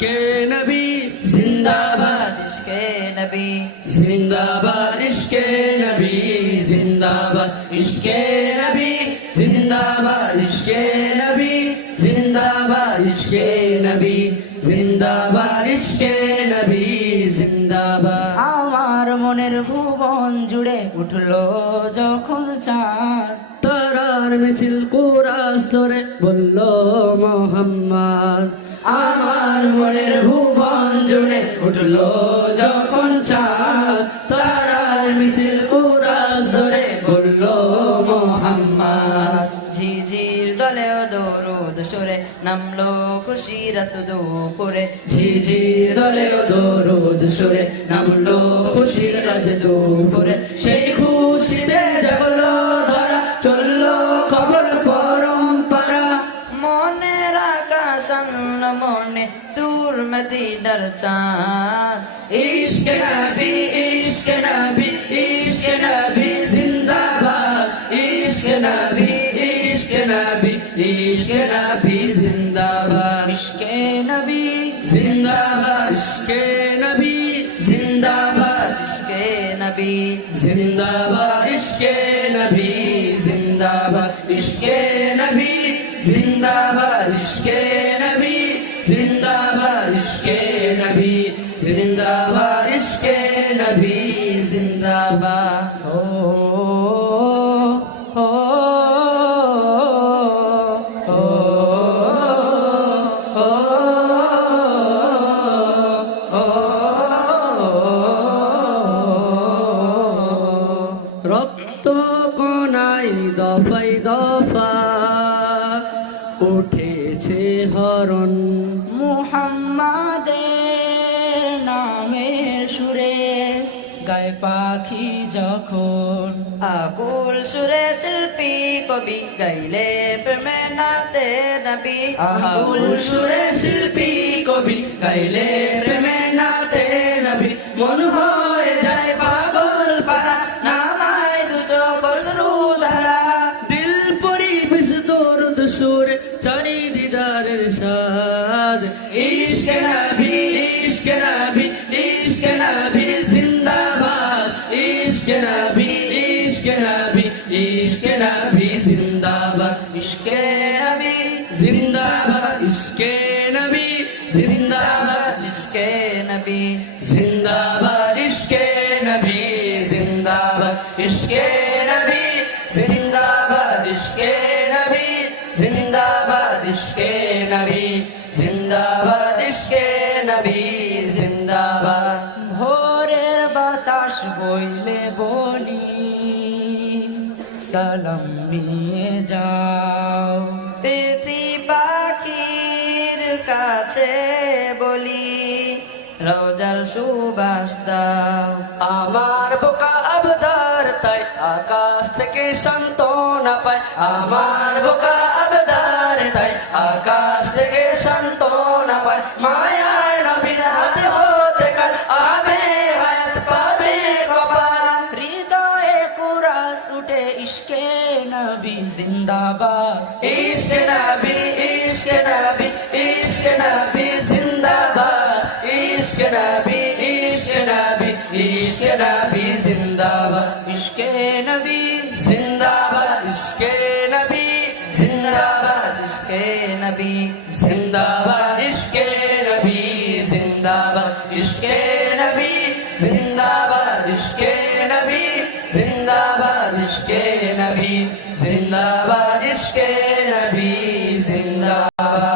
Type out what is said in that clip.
इश्के नबी जिंदाबाद इश्के नबी जिंदाबाद इश्के नबी जिंदाबाद इश्के नबी जिंदाबाद इश्के नबी जिंदाबाद इश्के नबी जिंदाबाद इश्के नबी जिंदाबाद আমার মনের ভুবন জুড়ে উঠলো যখন চাঁদ তারার মিছিল কুরাস ধরে বলল মোহাম্মদ আমার মনের ভুবন জুড়ে উঠলো যখন চাঁদ তারার মিছিল কুরাস ধরে বলল মোহাম্মদ ঝিঝির দলেও দরুদ সুরে নামলো খুশির রাত দুপুরে ঝিঝির দলেও দরুদ সুরে নামলো খুশির রাত দুপুরে সেই খুশিতে জাগলো ধরা চললো খবর পরম্পরা মনের আকাশ মনে দূর মদিনার চাঁদ इश्क नबी जिंदाबाद इश्क नबी जिंदाबाद ইশকে নবী जिंदाबाद इश्क नबी जिंदाबाद ইশকে নবী जिंदाबाद इश्क नबी जिंदाबाद इश्क नबी जिंदाबाद इश्क नबी जिंदाबाद इश्क नबी जिंदाबाद इश्क नबी जिंदाबाद ও ও রক্ত কোনাই দফাই দফা উঠেছে হরণ মুহাম্মাদের নামের সুরে গায় পাখি যখন আকুল সুরে শিল্পী কবি গাইলে প্রেমে নাতে নবী আকুল সুরে শিল্পী কবি গাইলে প্রেমে নাতে নবী মন হয়ে যায় পাগল পারা নামায় দুচো বসরু ধারা দিল পরিবেশ দরুদ সুরে চাই দিদারের সাদ ইশক নবী জিন্দাবাদ ইশক নবী জিন্দাবাদ ইশকে নবী जिंदाबाद इश्के नबी जिंदाबाद ইশকে নবী जिंदाबाद इश्के नबी जिंदाबाद इश्के नबी जिंदाबाद इश्के नबी जिंदाबाद इश्के नबी जिंदाबाद इश्के नबी जिंदाबाद ভোরের বাতাস বইলে বলি সালাম নিয়ে যাও প্রীতি পাখির কাছে বলি রোজার সুবাস দাও আমার বোকা আবদার তাই আকাশ থেকে সান্ত্বনা পায় আমার বোকা আবদার তাই আকাশ থেকে সান্ত্বনা পায় মায়ার নবীর হাতে হতে কাল আবে হায়াত পাবে কপাল হৃদয়ে কুরাস উঠে ইশকে নবী জিন্দাবাদ इश्क नबी जिंदाबाद इश्क नबी जिंदाबाद ইশকে নবী जिंदाबाद इश्क नबी जिंदाबाद ইশকে নবী जिंदाबाद इश्क नबी जिंदाबाद इश्क नबी जिंदाबाद इश्क नबी जिंदाबाद इश्क नबी जिंदाबाद इश्क नबी जिंदाबाद